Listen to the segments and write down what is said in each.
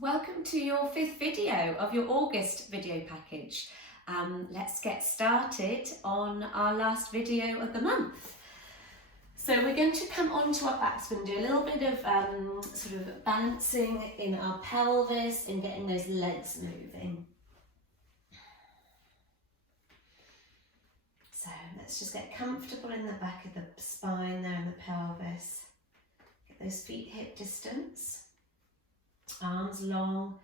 Welcome to your 5th video of your August video package. Let's get started on our last video of the month. So we're going to come onto our backs. We're going to do a little bit of sort of balancing in our pelvis and getting those legs moving. So let's just get comfortable in the back of the spine there and the pelvis. Get those feet hip distance. Arms long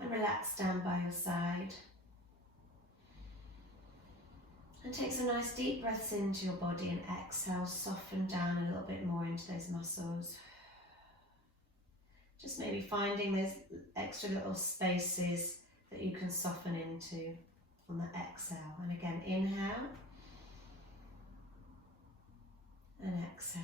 and relax down by your side. And take some nice deep breaths into your body and exhale, soften down a little bit more into those muscles. Just maybe finding those extra little spaces that you can soften into on the exhale. And again, inhale and exhale.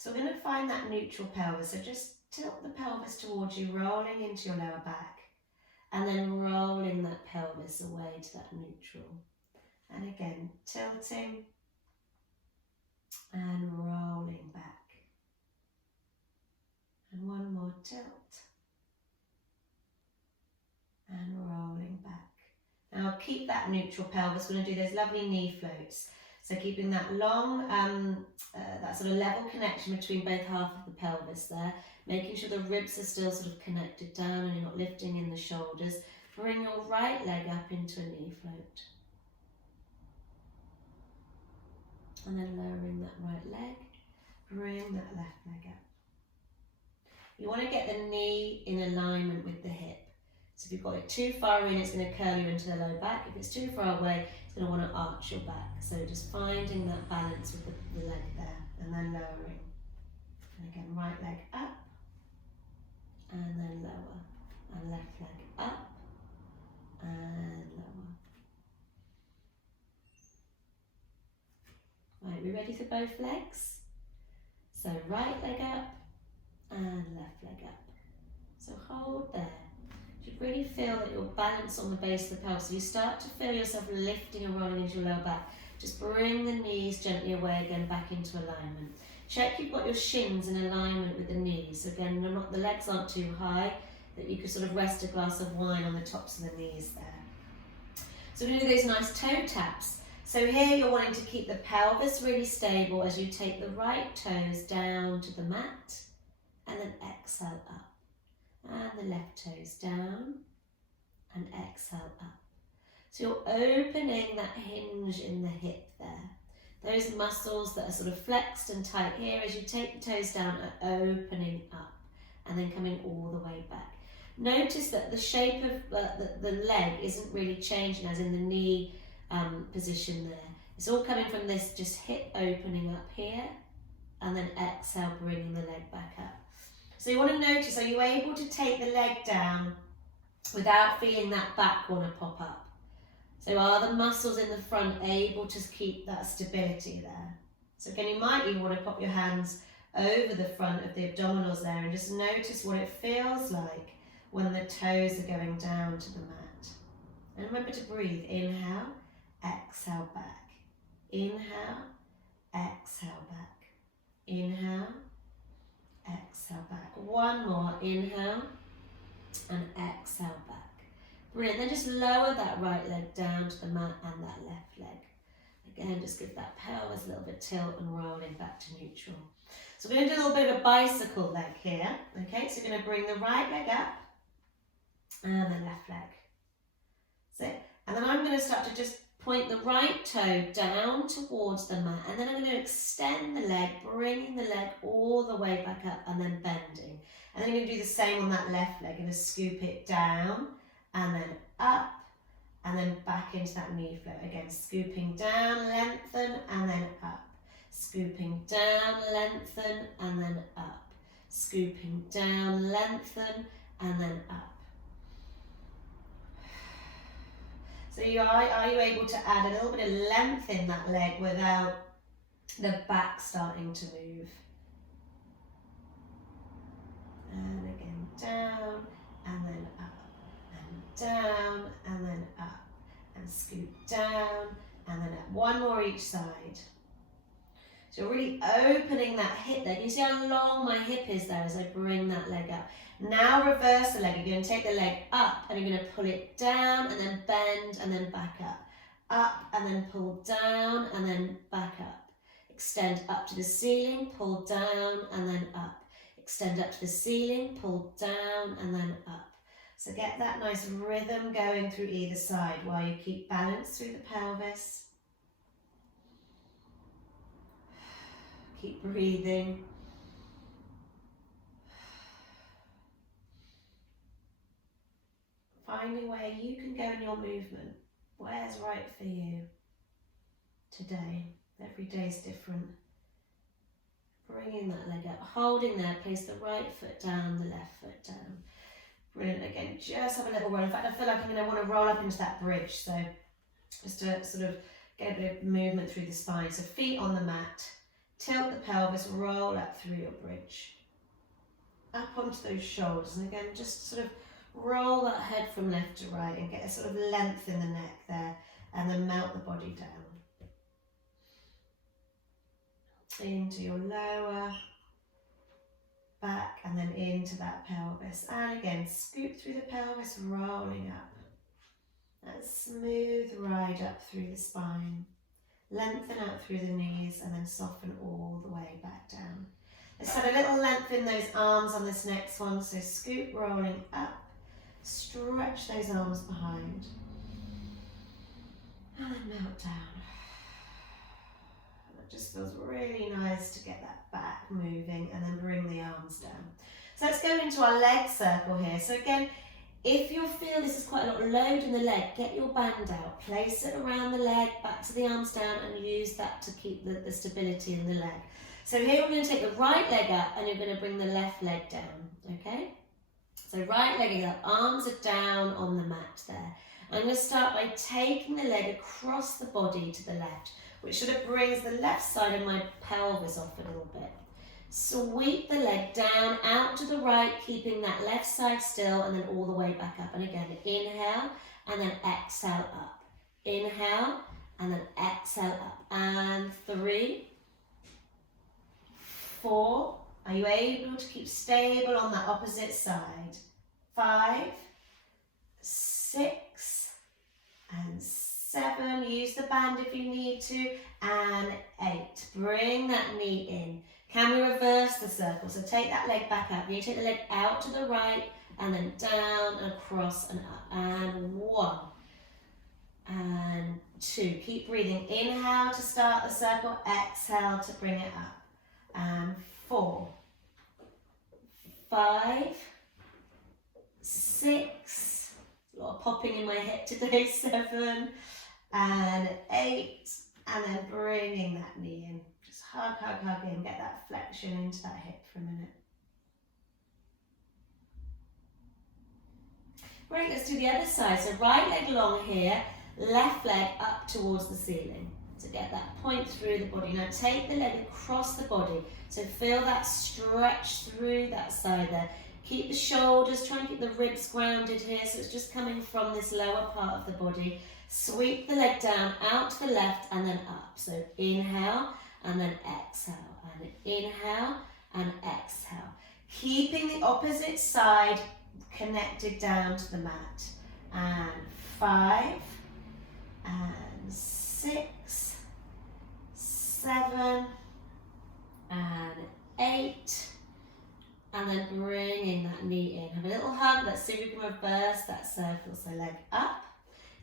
So we're going to find that neutral pelvis. So just tilt the pelvis towards you, rolling into your lower back, and then rolling that pelvis away to that neutral. And again, tilting and rolling back. And one more tilt and rolling back. Now keep that neutral pelvis. We're going to do those lovely knee floats. So keeping that long, that sort of level connection between both half of the pelvis there, making sure the ribs are still sort of connected down and you're not lifting in the shoulders. Bring your right leg up into a knee float. And then lowering that right leg, bring that left leg up. You want to get the knee in alignment with the hip. So if you've got it too far in, it's going to curl you into the low back. If it's too far away, it's going to want to arch your back. So just finding that balance with the leg there, and then lowering. And again, right leg up, and then lower. And left leg up, and lower. Right, we ready for both legs? So right leg up, and left leg up. So hold there. You should really feel that you're balanced on the base of the pelvis. So you start to feel yourself lifting and rolling into your lower back. Just bring the knees gently away again, back into alignment. Check you've got your shins in alignment with the knees. So again, the legs aren't too high, that you could sort of rest a glass of wine on the tops of the knees there. So we're going to do those nice toe taps. So here you're wanting to keep the pelvis really stable as you take the right toes down to the mat and then exhale up. And the left toes down and exhale up. So you're opening that hinge in the hip there. Those muscles that are sort of flexed and tight here as you take the toes down are opening up and then coming all the way back. Notice that the shape of the leg isn't really changing as in the knee position there. It's all coming from this just hip opening up here and then exhale, bringing the leg back up. So you want to notice, are you able to take the leg down without feeling that back corner pop up? So are the muscles in the front able to keep that stability there? So again, you might even want to pop your hands over the front of the abdominals there and just notice what it feels like when the toes are going down to the mat. And remember to breathe. Inhale, exhale back. Inhale, exhale back. Inhale, exhale back. One more, inhale and exhale back. Brilliant, then just lower that right leg down to the mat and that left leg. Again, just give that pelvis a little bit tilt and rolling back to neutral. So we're going to do a little bit of a bicycle leg here. Okay, so you're going to bring the right leg up and the left leg. So, and then I'm going to start to just point the right toe down towards the mat, and then I'm going to extend the leg, bringing the leg all the way back up and then bending. And then I'm going to do the same on that left leg. I'm going to scoop it down and then up and then back into that knee float. Again, scooping down, lengthen and then up. Scooping down, lengthen and then up. Scooping down, lengthen and then up. So are you able to add a little bit of length in that leg without the back starting to move? And again, down and then up, and down and then up, and scoop down and then up. One more each side. So really opening that hip there. Can you see how long my hip is there as I bring that leg up? Now reverse the leg. You're going to take the leg up and you're going to pull it down and then bend and then back up. Up and then pull down and then back up. Extend up to the ceiling, pull down and then up. Extend up to the ceiling, pull down and then up. So get that nice rhythm going through either side while you keep balance through the pelvis. Keep breathing. Finding where you can go in your movement. Where's right for you today? Every day is different. Bringing that leg up, holding there, place the right foot down, the left foot down. Brilliant. Again, just have a little roll. In fact, I feel like I'm going to want to roll up into that bridge. So just to sort of get a bit of movement through the spine. So feet on the mat. Tilt the pelvis, roll up through your bridge. Up onto those shoulders. And again, just sort of roll that head from left to right and get a sort of length in the neck there. And then melt the body down. Into your lower back and then into that pelvis. And again, scoop through the pelvis, rolling up. That smooth ride up through the spine. Lengthen out through the knees and then soften all the way back down. Let's have a little length in those arms on this next one. So scoop, rolling up. Stretch those arms behind. And then melt down. It just feels really nice to get that back moving and then bring the arms down. So let's go into our leg circle here. So again, if you feel this is quite a lot of load in the leg, get your band out, place it around the leg, back to the arms down, and use that to keep the stability in the leg. So here we're going to take the right leg up and you're going to bring the left leg down, okay? So right leg up, arms are down on the mat there. I'm going to start by taking the leg across the body to the left, which sort of brings the left side of my pelvis off a little bit. Sweep the leg down, out to the right, keeping that left side still, and then all the way back up. And again, inhale, and then exhale up. Inhale, and then exhale up. And 3, 4. Are you able to keep stable on that opposite side? 5, 6, and 7. Use the band if you need to. And 8. Bring that knee in. Can we reverse the circle? So take that leg back up. You take the leg out to the right and then down and across and up. And 1 and 2. Keep breathing. Inhale to start the circle. Exhale to bring it up. And 4, 5, 6. A lot of popping in my hip today. 7 and 8. And then bringing that knee in. Just hug, hug, hug in. Get that flexion into that hip for a minute. Great, let's do the other side. So right leg long here, left leg up towards the ceiling. To get that point through the body. Now take the leg across the body. So feel that stretch through that side there. Keep the shoulders, try and keep the ribs grounded here. So it's just coming from this lower part of the body. Sweep the leg down, out to the left and then up. So inhale and then exhale. And inhale and exhale. Keeping the opposite side connected down to the mat. And 5 and 6, 7 and 8. And then bringing that knee in. Have a little hug. Let's see if we can reverse that circle. So leg up.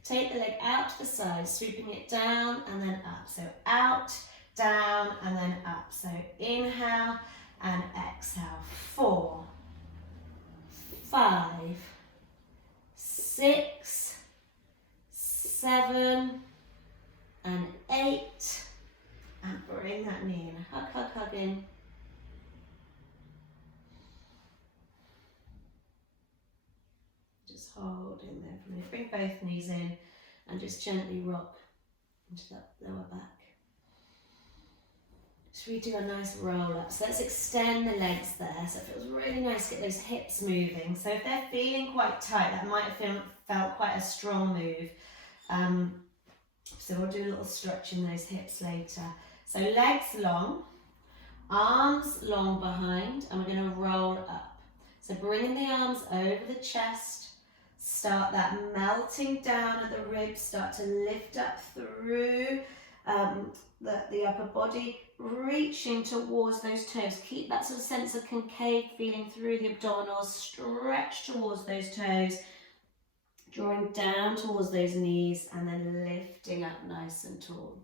Take the leg out to the side, sweeping it down and then up. So out, down and then up. So inhale and exhale. 4, 5, 6, 7 and 8. And bring that knee in. Hug, hug, hug in. Just hold in there for a minute. Bring both knees in and just gently rock into that lower back. Should we do a nice roll up? So let's extend the legs there. So it feels really nice to get those hips moving. So if they're feeling quite tight, that might have felt quite a strong move. So we'll do a little stretch in those hips later. So legs long, arms long behind, and we're going to roll up. So bringing the arms over the chest, start that melting down of the ribs, start to lift up through the upper body, reaching towards those toes. Keep that sort of sense of concave feeling through the abdominals, stretch towards those toes, drawing down towards those knees, and then lifting up nice and tall.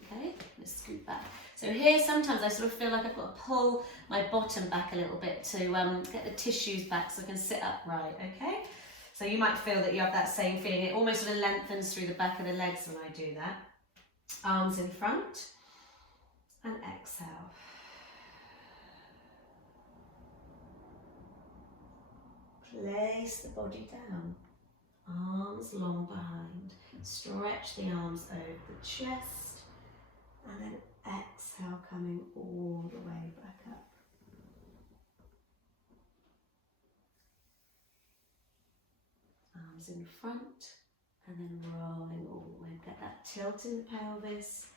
Okay, let's scoot back. So here sometimes I sort of feel like I've got to pull my bottom back a little bit to get the tissues back so I can sit upright, okay? So you might feel that you have that same feeling. It almost sort of lengthens through the back of the legs when I do that. Arms in front and exhale. Place the body down. Arms long behind. Stretch the arms over the chest. And then exhale, coming all the way back up. Arms in front and then rolling all the way. Get that tilt in the pelvis.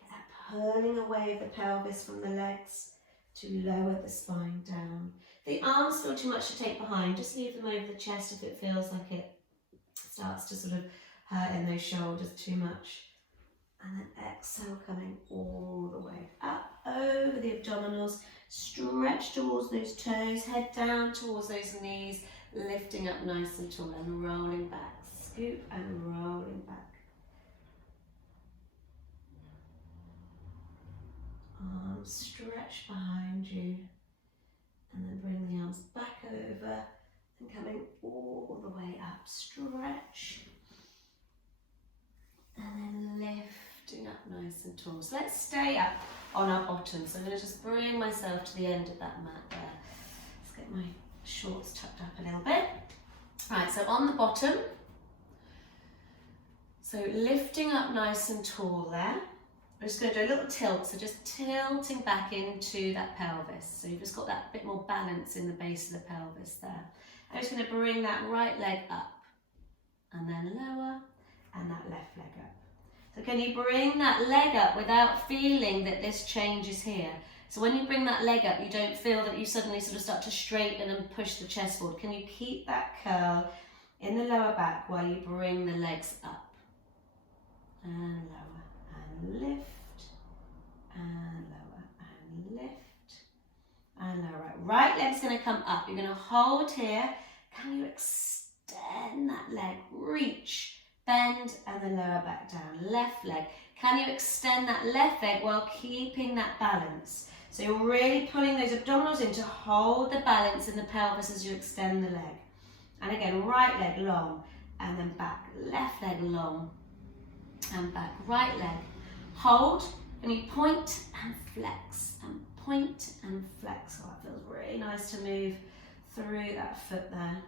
Get that pulling away of the pelvis from the legs to lower the spine down. If the arms feel too much to take behind, just leave them over the chest if it feels like it starts to sort of hurt in those shoulders too much. And then exhale, coming all the way up over the abdominals. Stretch towards those toes, head down towards those knees, lifting up nice and tall and rolling back. Scoop and rolling back. Arms stretch behind you. And then bring the arms back over and coming all the way up. Stretch. And then lifting up nice and tall. So let's stay up on our bottom. So I'm going to just bring myself to the end of that mat there. Let's get my shorts tucked up a little bit. Right, so on the bottom. So lifting up nice and tall there. We're just going to do a little tilt, so just tilting back into that pelvis. So you've just got that bit more balance in the base of the pelvis there. I'm just going to bring that right leg up and then lower and that left leg up. So can you bring that leg up without feeling that this change is here? So when you bring that leg up, you don't feel that you suddenly sort of start to straighten and push the chest forward. Can you keep that curl in the lower back while you bring the legs up? And lower and lift and lower and lift and lower. Right leg's going to come up. You're going to hold here. Can you extend that leg? Reach. Bend and then lower back down. Left leg. Can you extend that left leg while keeping that balance? So you're really pulling those abdominals in to hold the balance in the pelvis as you extend the leg. And again, right leg long and then back. Left leg long and back. Right leg. Hold and you point and flex and point and flex. Oh, it feels really nice to move through that foot there.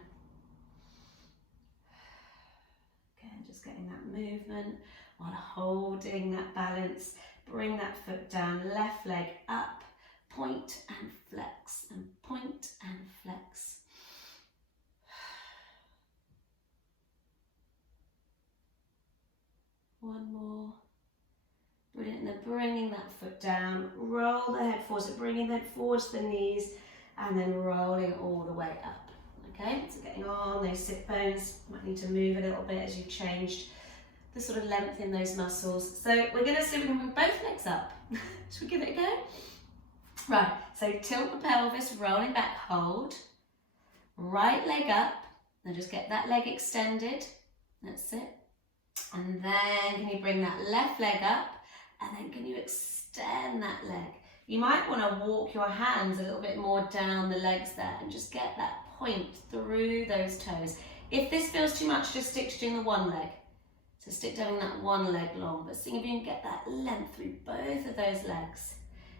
Just getting that movement while holding that balance. Bring that foot down, left leg up, point and flex, and point and flex. One more. Brilliant. And then bringing that foot down, roll the head forward, so bringing the head forward to the knees, and then rolling all the way up. Okay, so getting on those sit bones, might need to move a little bit as you've changed the sort of length in those muscles. So we're going to see if we can bring both legs up. Should we give it a go? Right, so tilt the pelvis, rolling back, hold. Right leg up, and just get that leg extended. That's it. And then can you bring that left leg up, and then can you extend that leg? You might want to walk your hands a little bit more down the legs there and just get that point through those toes. If this feels too much, just stick to doing the one leg. So stick doing that one leg long, but see if you can get that length through both of those legs.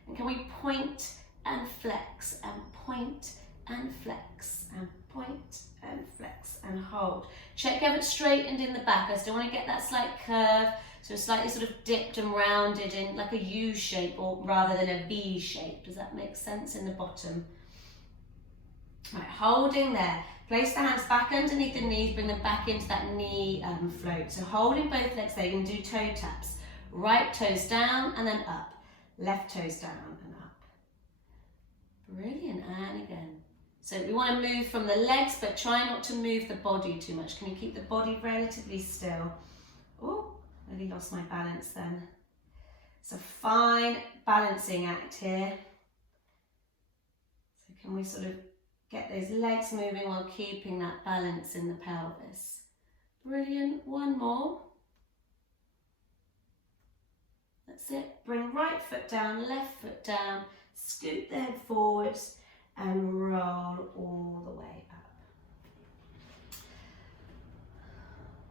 And can we point and flex and point and flex and point and flex and hold. Check you have it straightened in the back. I still want to get that slight curve, so slightly sort of dipped and rounded in like a U shape or rather than a V shape. Does that make sense in the bottom? Right, holding there. Place the hands back underneath the knees, bring them back into that knee float. So holding both legs there, you can do toe taps. Right toes down and then up. left toes down and up. Brilliant, and again. So we want to move from the legs, but try not to move the body too much. Can you keep the body relatively still? Oh, nearly lost my balance then. It's a fine balancing act here. So can we sort of get those legs moving while keeping that balance in the pelvis? Brilliant, one more. That's it, bring right foot down, left foot down, scoot the head forwards and roll all the way up.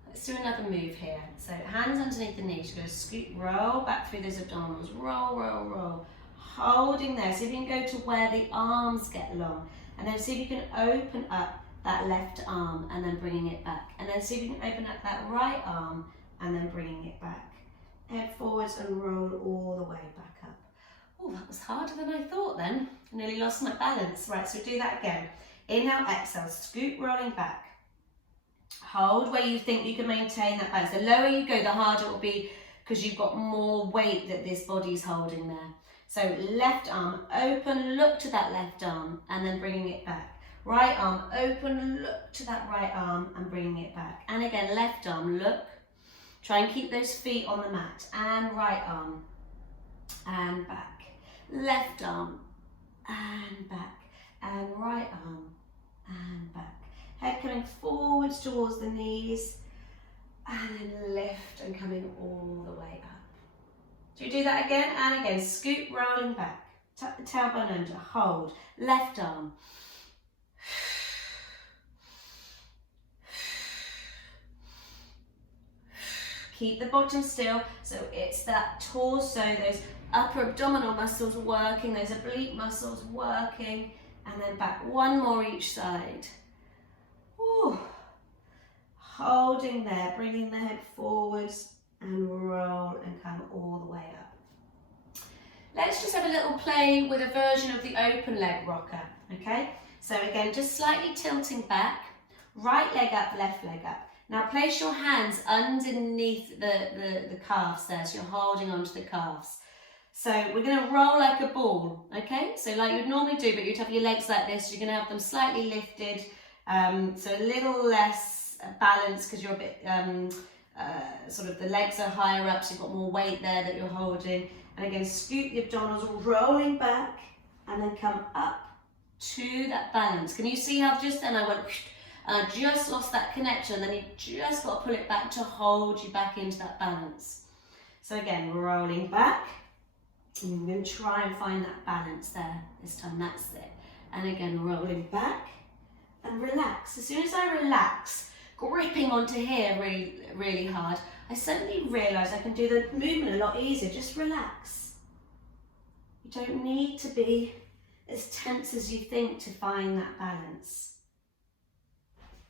Let's do another move here. So hands underneath the knees, you're going to scoot, roll back through those abdominals, roll, roll, roll. Holding there, see if you can go to where the arms get long, and then see if you can open up that left arm and then bringing it back, and then see if you can open up that right arm and then bringing it back. Head forwards and roll all the way back up. Oh, that was harder than I thought then. I nearly lost my balance. Right, so do that again. Inhale, exhale, scoot, rolling back. Hold where you think you can maintain that balance. The lower you go, the harder it will be because you've got more weight that this body's holding there. So left arm open, look to that left arm and then bringing it back. Right arm open, look to that right arm and bringing it back. And again, left arm, look. Try and keep those feet on the mat. And right arm and back. Left arm and back. And right arm and back. Head coming forwards towards the knees. And then lift and coming all the way up. So you do that again and again. Scoot, rolling back. Tuck the tailbone under. Hold. Left arm. Keep the bottom still, so it's that torso, those upper abdominal muscles working, those oblique muscles working, and then back. One more each side. Ooh. Holding there, bringing the head forwards and roll and come all the way up. Let's just have a little play with a version of the open leg rocker, okay? So again, just slightly tilting back, right leg up, left leg up. Now place your hands underneath the calves there, so you're holding onto the calves. So we're going to roll like a ball, okay? So like you'd normally do, but you'd have your legs like this. You're going to have them slightly lifted, so a little less balance because you're a bit, sort of the legs are higher up, so you've got more weight there that you're holding. And again, scoot the abdominals, rolling back, and then come up to that balance. Can you see how just then I went... and I just lost that connection, then you just got to pull it back to hold you back into that balance. So again, rolling back. And I'm going to try and find that balance there this time, that's it. And again, rolling back and relax. As soon as I relax, gripping onto here really, really hard, I suddenly realise I can do the movement a lot easier. Just relax. You don't need to be as tense as you think to find that balance.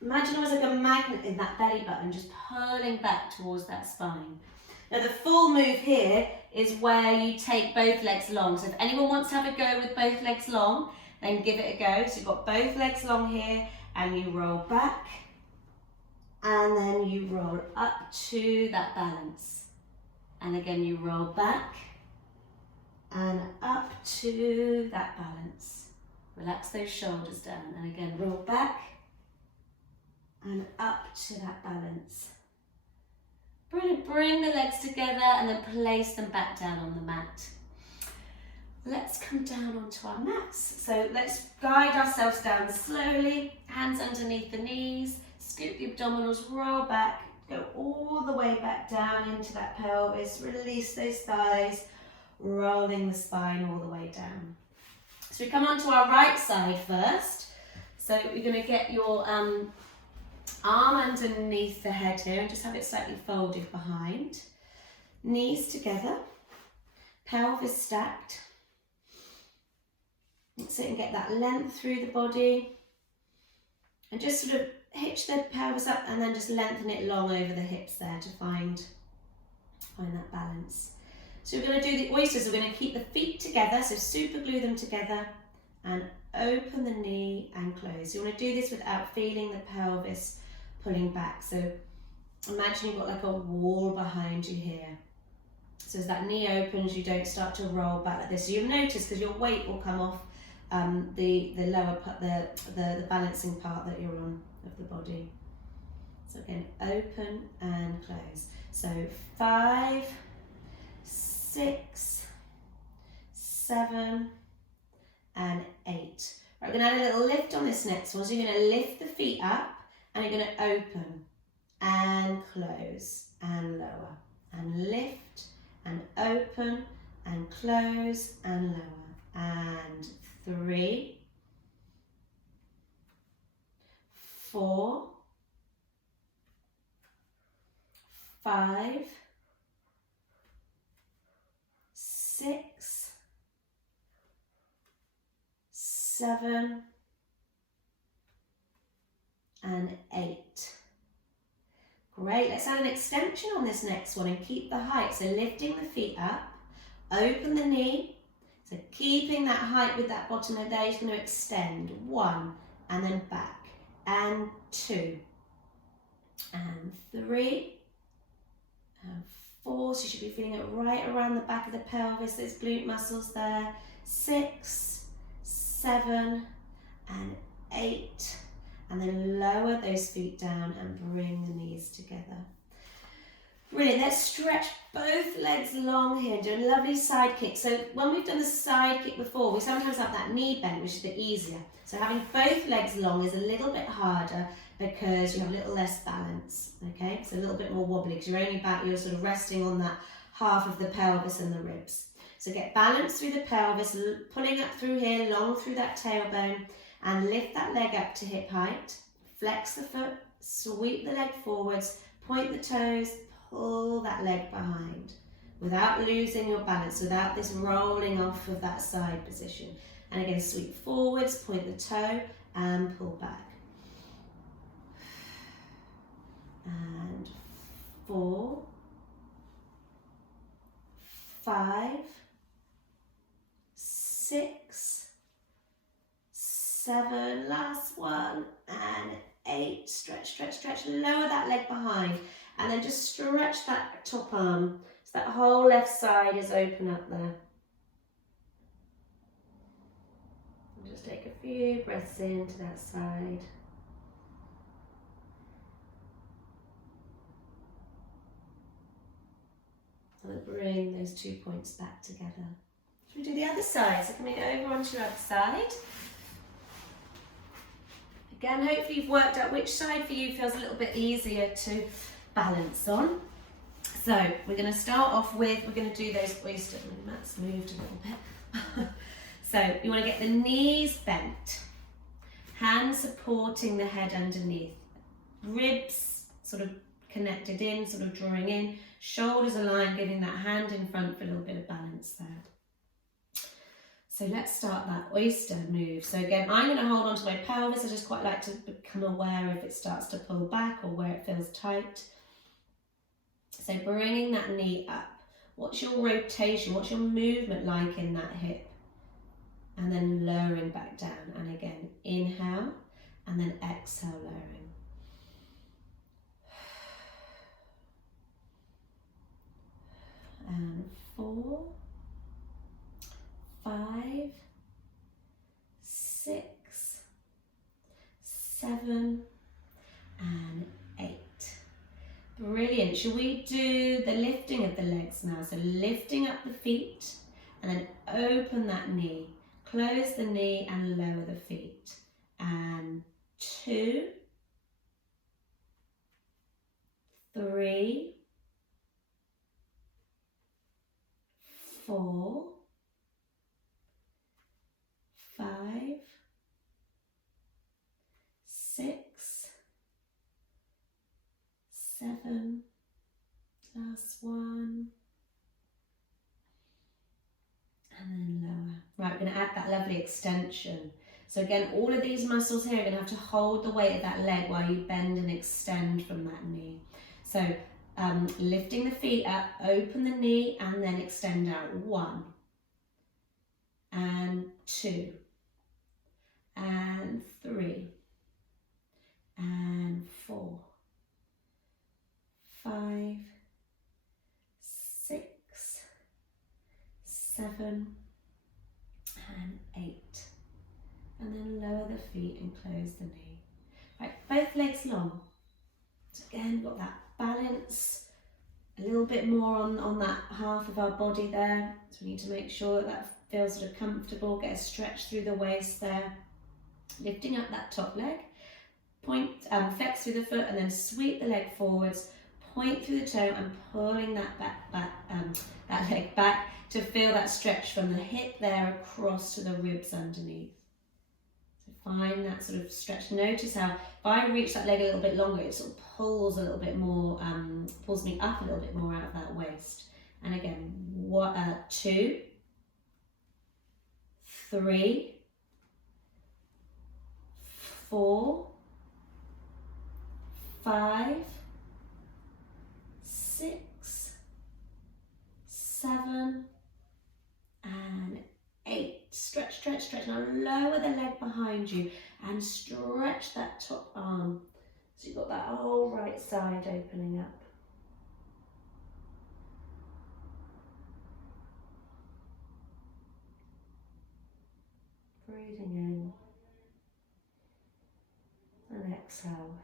Imagine almost like a magnet in that belly button, just hurling back towards that spine. Now the full move here is where you take both legs long. So if anyone wants to have a go with both legs long, then give it a go. So you've got both legs long here and you roll back and then you roll up to that balance. And again, you roll back and up to that balance. Relax those shoulders down and again, roll back and up to that balance. Brilliant, bring the legs together and then place them back down on the mat. Let's come down onto our mats. So let's guide ourselves down slowly, hands underneath the knees, scoop the abdominals, roll back, go all the way back down into that pelvis, release those thighs, rolling the spine all the way down. So we come onto our right side first. So you're going to get your arm underneath the head here and just have it slightly folded behind. Knees together, pelvis stacked. That's it, and get that length through the body. And just sort of hitch the pelvis up and then just lengthen it long over the hips there to find that balance. So we're going to do the oysters. We're going to keep the feet together, so super glue them together and open the knee and close. You want to do this without feeling the pelvis pulling back. So imagine you've got like a wall behind you here. So as that knee opens, you don't start to roll back like this. So you'll notice, because your weight will come off the lower part, the balancing part that you're on of the body. So again, open and close. So 5, 6, 7, and 8. Right, we're going to add a little lift on this next one. So you're going to lift the feet up and you're going to open and close and lower and lift and open and close and lower. And 3, 4, 5, 6, 7, and 8. Great, let's add an extension on this next one and keep the height. So lifting the feet up, open the knee. So keeping that height with that bottom leg there, you're going to extend 1 and then back, and 2 and 3 and 4. So you should be feeling it right around the back of the pelvis, those glute muscles there. 6, 7 and 8. And then lower those feet down and bring the knees together. Brilliant, let's stretch both legs long here, do a lovely side kick. So when we've done the side kick before, we sometimes have that knee bend, which is a bit easier. So having both legs long is a little bit harder because you have a little less balance, okay? It's a little bit more wobbly because you're sort of resting on that half of the pelvis and the ribs. So get balance through the pelvis, pulling up through here, long through that tailbone, and lift that leg up to hip height. Flex the foot, sweep the leg forwards, point the toes, pull that leg behind without losing your balance, without this rolling off of that side position. And again, sweep forwards, point the toe, and pull back. And 4, 5, 6, 7, last one, and 8. Stretch, stretch, stretch. Lower that leg behind, and then just stretch that top arm so that whole left side is open up there. And just take a few breaths into that side. And then bring those 2 points back together. Should we do the other side? So coming over onto your other side. Again, hopefully you've worked out which side for you feels a little bit easier to balance on. So we're going to start off with, we're going to do those oyster, my mat's moved a little bit. So you want to get the knees bent, hands supporting the head underneath, ribs sort of connected in, sort of drawing in, shoulders aligned, giving that hand in front for a little bit of balance there. So let's start that oyster move. So again, I'm going to hold on to my pelvis. I just quite like to become aware if it starts to pull back or where it feels tight. So bringing that knee up. What's your rotation? What's your movement like in that hip? And then lowering back down. And again, inhale and then exhale, lowering. And 4, 5, 6, 7, and 8. Brilliant. Shall we do the lifting of the legs now? So lifting up the feet and then open that knee. Close the knee and lower the feet. And 2, 3, 4, 5, 6, 7, last one, and then lower. Right, we're going to add that lovely extension. So again, all of these muscles here are going to have to hold the weight of that leg while you bend and extend from that knee. So lifting the feet up, open the knee, and then extend out. 1, and 2, and 3, and 4, 5, 6, feet and close the knee. Right, both legs long. So again, we've got that balance, a little bit more on that half of our body there. So we need to make sure that feels sort of comfortable, get a stretch through the waist there. Lifting up that top leg, flex through the foot and then sweep the leg forwards, point through the toe and pulling that that leg back to feel that stretch from the hip there across to the ribs underneath. So find that sort of stretch. Notice how if I reach that leg a little bit longer, it sort of pulls a little bit more, pulls me up a little bit more out of that waist. And again, 2, 3, 4, 5, 6, 7, and 8. Stretch, stretch, stretch. Now lower the leg behind you and stretch that top arm. So you've got that whole right side opening up. Breathing in and exhale.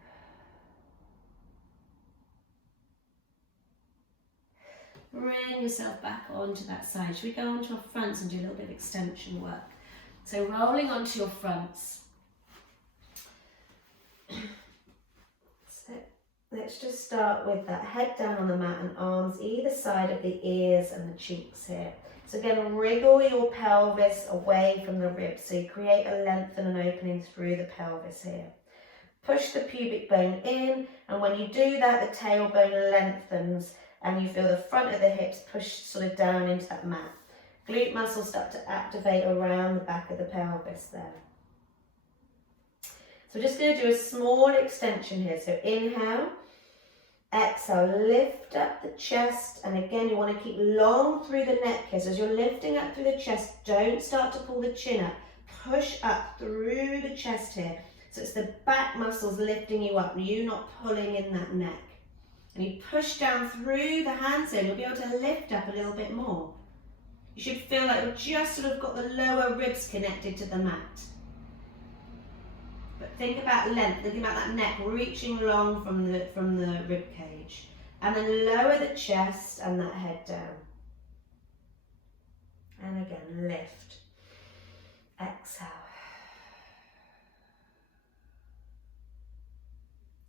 Bring yourself back onto that side. Should we go onto our fronts and do a little bit of extension work? So rolling onto your fronts. So let's just start with that head down on the mat and arms either side of the ears and the cheeks here. So again, wriggle your pelvis away from the ribs so you create a length and an opening through the pelvis here. Push the pubic bone in, and when you do that, the tailbone lengthens and you feel the front of the hips push sort of down into that mat. Glute muscles start to activate around the back of the pelvis there. So we're just going to do a small extension here. So inhale, exhale, lift up the chest, and again you want to keep long through the neck here. So as you're lifting up through the chest, don't start to pull the chin up. Push up through the chest here. So it's the back muscles lifting you up, you not pulling in that neck. And you push down through the hands here, you'll be able to lift up a little bit more. You should feel like you've just sort of got the lower ribs connected to the mat. But think about length, think about that neck reaching long from the rib cage. And then lower the chest and that head down. And again, lift. Exhale.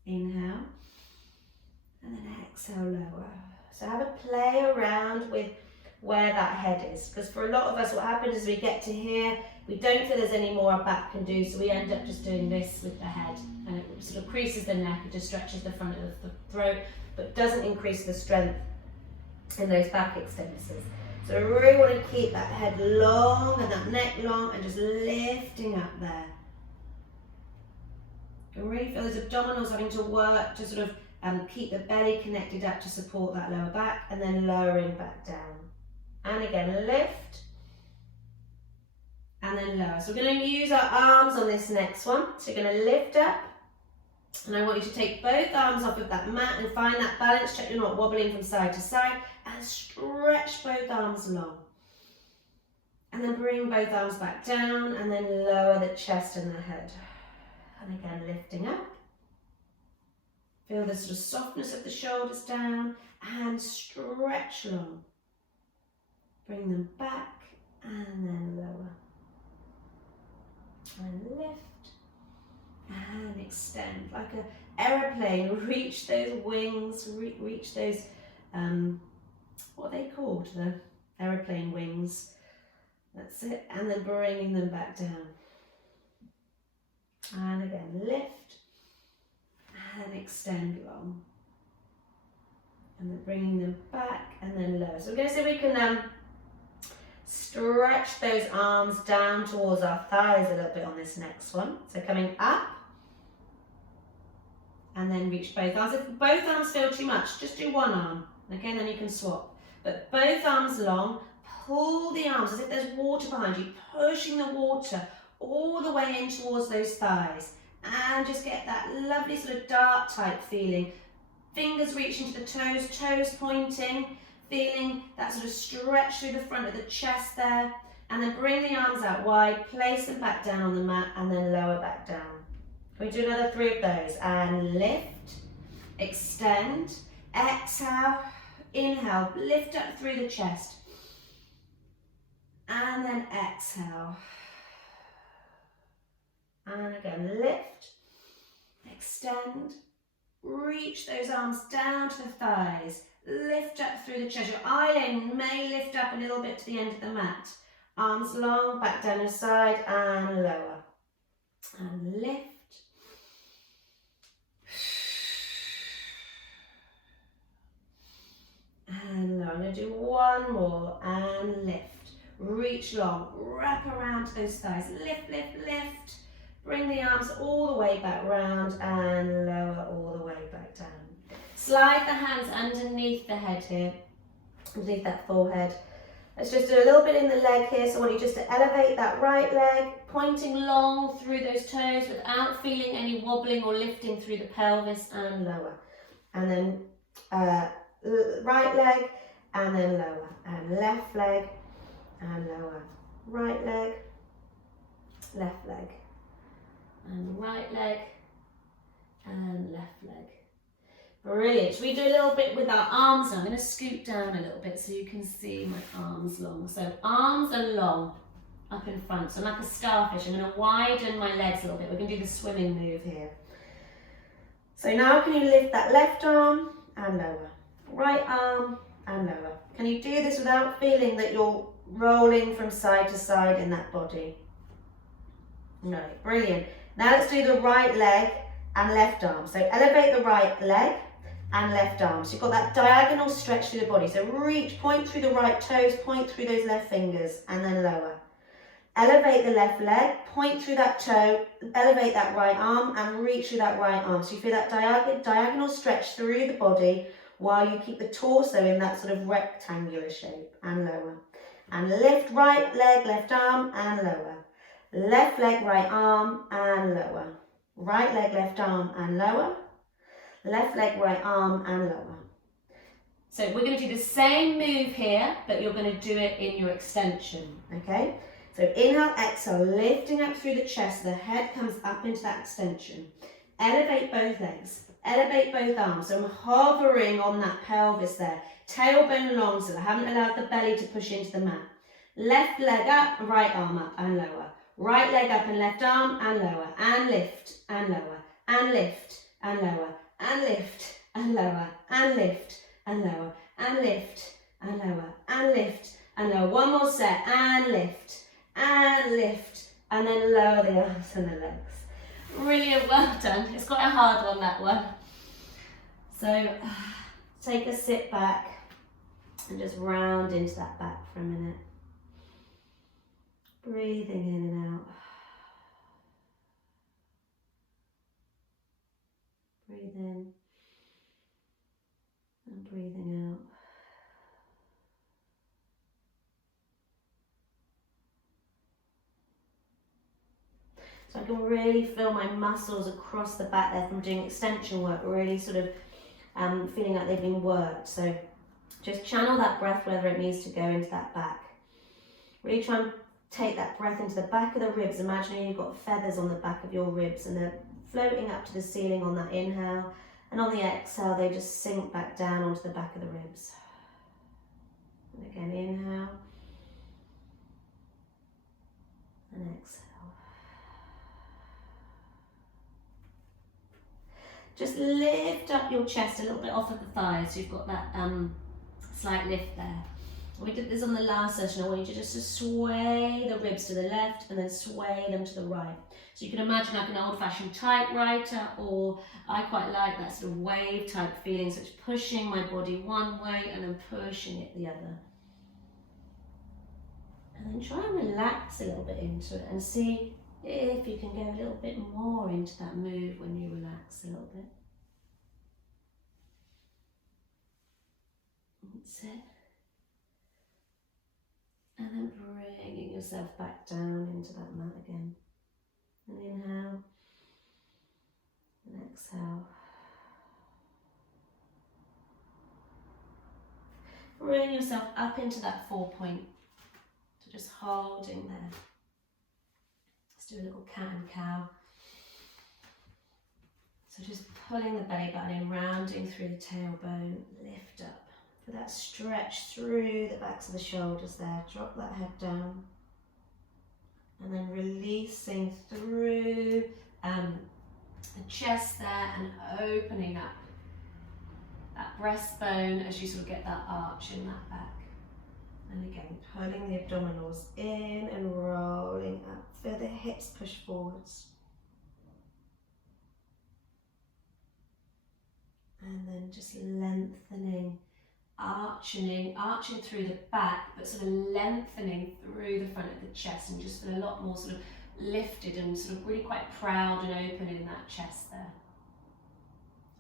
Inhale. And then exhale, lower. So have a play around with where that head is. Because for a lot of us, what happens is we get to here, we don't feel there's any more our back can do, so we end up just doing this with the head. And it sort of creases the neck, it just stretches the front of the throat, but doesn't increase the strength in those back extensors. So we really want to keep that head long and that neck long and just lifting up there. You can really feel those abdominals having to work to sort of keep the belly connected up to support that lower back, and then lowering back down. And again, lift. And then lower. So we're going to use our arms on this next one. So you're going to lift up. And I want you to take both arms off of that mat and find that balance. Check you're not wobbling from side to side. And stretch both arms long. And then bring both arms back down. And then lower the chest and the head. And again, lifting up. Feel the sort of softness of the shoulders down. And stretch long. Bring them back. And then lower. And lift. And extend. Like an aeroplane. Reach those wings. Reach those, what are they called? The aeroplane wings. That's it. And then bringing them back down. And again, lift. And extend long. And then bringing them back and then lower. So we're going to see if we can stretch those arms down towards our thighs a little bit on this next one. So coming up. And then reach both arms. If both arms feel too much, just do one arm. Okay, and then you can swap. But both arms long. Pull the arms as if there's water behind you. Pushing the water all the way in towards those thighs. And just get that lovely sort of dart type feeling. Fingers reaching to the toes, toes pointing, feeling that sort of stretch through the front of the chest there. And then bring the arms out wide, place them back down on the mat, and then lower back down. We do another 3 of those, and lift, extend, exhale, inhale, lift up through the chest, and then exhale. And again, lift, extend, reach those arms down to the thighs, lift up through the chest. Your eyelid may lift up a little bit to the end of the mat. Arms long, back down your side, and lower. And lift. And lower. I'm going to do one more, and lift. Reach long, wrap around to those thighs, lift, lift, lift. Bring the arms all the way back round and lower all the way back down. Slide the hands underneath the head here, underneath that forehead. Let's just do a little bit in the leg here. So I want you just to elevate that right leg, pointing long through those toes without feeling any wobbling or lifting through the pelvis, and lower. And then right leg, and then lower. And left leg, and lower. Right leg, left leg. And right leg, and left leg. Brilliant. Should we do a little bit with our arms now? I'm going to scoot down a little bit so you can see my arms long. So arms are long up in front. So I'm like a starfish. I'm going to widen my legs a little bit. We're going to do the swimming move here. So now can you lift that left arm and lower? Right arm and lower. Can you do this without feeling that you're rolling from side to side in that body? Right, brilliant. Now let's do the right leg and left arm. So elevate the right leg and left arm. So you've got that diagonal stretch through the body. So reach, point through the right toes, point through those left fingers, and then lower. Elevate the left leg, point through that toe, elevate that right arm, and reach through that right arm. So you feel that diagonal stretch through the body while you keep the torso in that sort of rectangular shape, and lower. And lift right leg, left arm, and lower. Left leg, right arm, and lower. Right leg, left arm, and lower. Left leg, right arm, and lower. So we're going to do the same move here, but you're going to do it in your extension, okay? So inhale, exhale, lifting up through the chest, the head comes up into that extension. Elevate both legs, elevate both arms. So I'm hovering on that pelvis there, tailbone long, so I haven't allowed the belly to push into the mat. Left leg up, right arm up, and lower. Right leg up and left arm, and lower, and lift, and lower, and lift, and lower, and lift, and lower, and lift, and lower, and lift, and lower, and lift, and lower. One more set, and lift, and then lower the arms and the legs. Brilliant, well done. It's quite a hard one, that one. So take a sit back and just round into that back for a minute. Breathing in and out. Breathe in and breathing out. So I can really feel my muscles across the back there from doing extension work, really sort of feeling like they've been worked. So just channel that breath wherever it needs to go into that back. Really try and take that breath into the back of the ribs. Imagining you've got feathers on the back of your ribs and they're floating up to the ceiling on that inhale, and on the exhale they just sink back down onto the back of the ribs. And again, inhale and exhale. Just lift up your chest a little bit off of the thighs, so you've got that slight lift there. We did this on the last session. I want you just to sway the ribs to the left and then sway them to the right. So you can imagine like an old-fashioned typewriter, or I quite like that sort of wave type feeling. So it's pushing my body one way and then pushing it the other. And then try and relax a little bit into it and see if you can go a little bit more into that move when you relax a little bit. That's it. And then bringing yourself back down into that mat again. And inhale and exhale. Bring yourself up into that 4 point. So just holding there. Let's do a little cat and cow. So just pulling the belly button in, rounding through the tailbone, lift up. For that stretch through the backs of the shoulders there, drop that head down. And then releasing through the chest there and opening up that breastbone as you sort of get that arch in that back. And again, pulling the abdominals in and rolling up. Feel the hips push forwards. And then just lengthening, arching through the back, but sort of lengthening through the front of the chest, and just feel a lot more sort of lifted and sort of really quite proud and open in that chest there.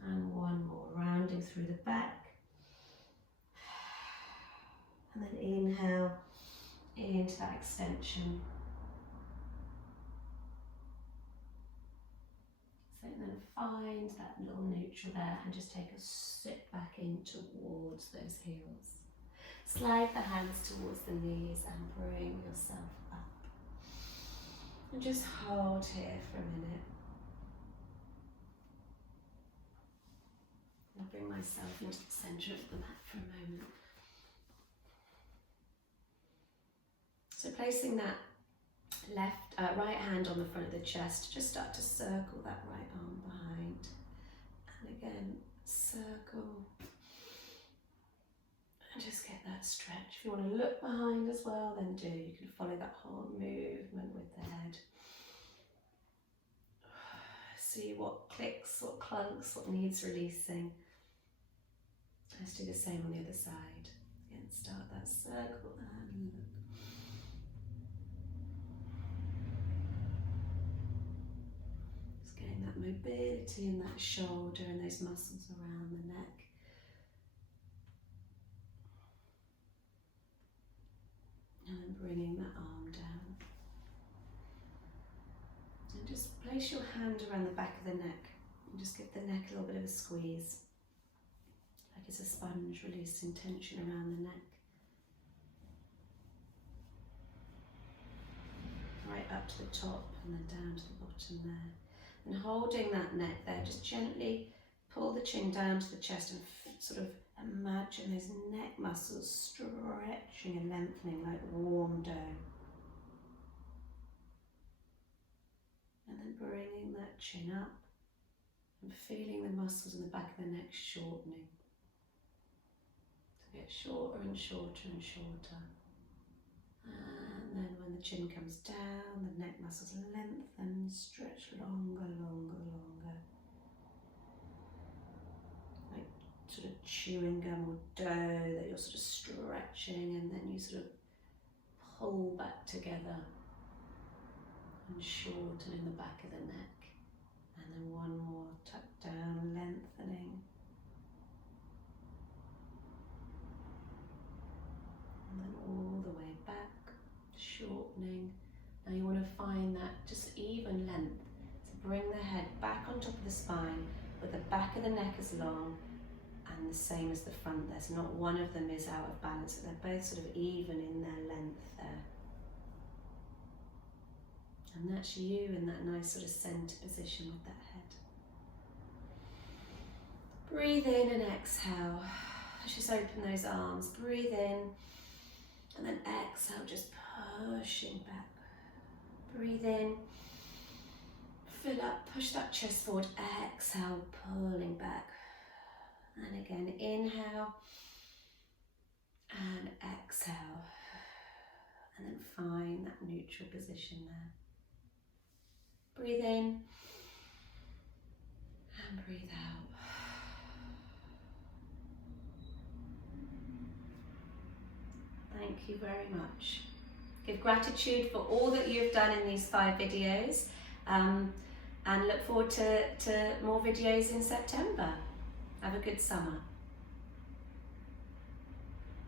And one more, rounding through the back. And then inhale into that extension. So then find that little neutral there and just take a sit back in towards those heels. Slide the hands towards the knees and bring yourself up. And just hold here for a minute. I'll bring myself into the centre of the mat for a moment. So placing that right hand on the front of the chest, just start to circle that right arm behind. And again, circle. And just get that stretch. If you want to look behind as well, then do. You can follow that whole movement with the head. See what clicks, what clunks, what needs releasing. Let's do the same on the other side. Again, start that circle and look. That mobility in that shoulder and those muscles around the neck. And then bringing that arm down. And just place your hand around the back of the neck and just give the neck a little bit of a squeeze. Like it's a sponge releasing tension around the neck. Right up to the top and then down to the bottom there. And holding that neck there, just gently pull the chin down to the chest and sort of imagine those neck muscles stretching and lengthening like warm dough. And then bringing that chin up and feeling the muscles in the back of the neck shortening. To get shorter and shorter and shorter. And then when the chin comes down, the neck muscles lengthen, stretch longer, longer, longer. Like sort of chewing gum or dough that you're sort of stretching, and then you sort of pull back together and shorten in the back of the neck. And then one more, tuck down, lengthening. And then all the way back. Shortening. Now you want to find that just even length. So bring the head back on top of the spine, but the back of the neck is long and the same as the front there. So not one of them is out of balance. So they're both sort of even in their length there. And that's you in that nice sort of centre position with that head. Breathe in and exhale. Let's just open those arms. Breathe in and then exhale, just pushing back. Breathe in, fill up, push that chest forward. Exhale, pulling back. And again, inhale and exhale. And then find that neutral position there. Breathe in and breathe out. Thank you very much. Give gratitude for all that you've done in these 5 videos, and look forward to more videos in September. Have a good summer.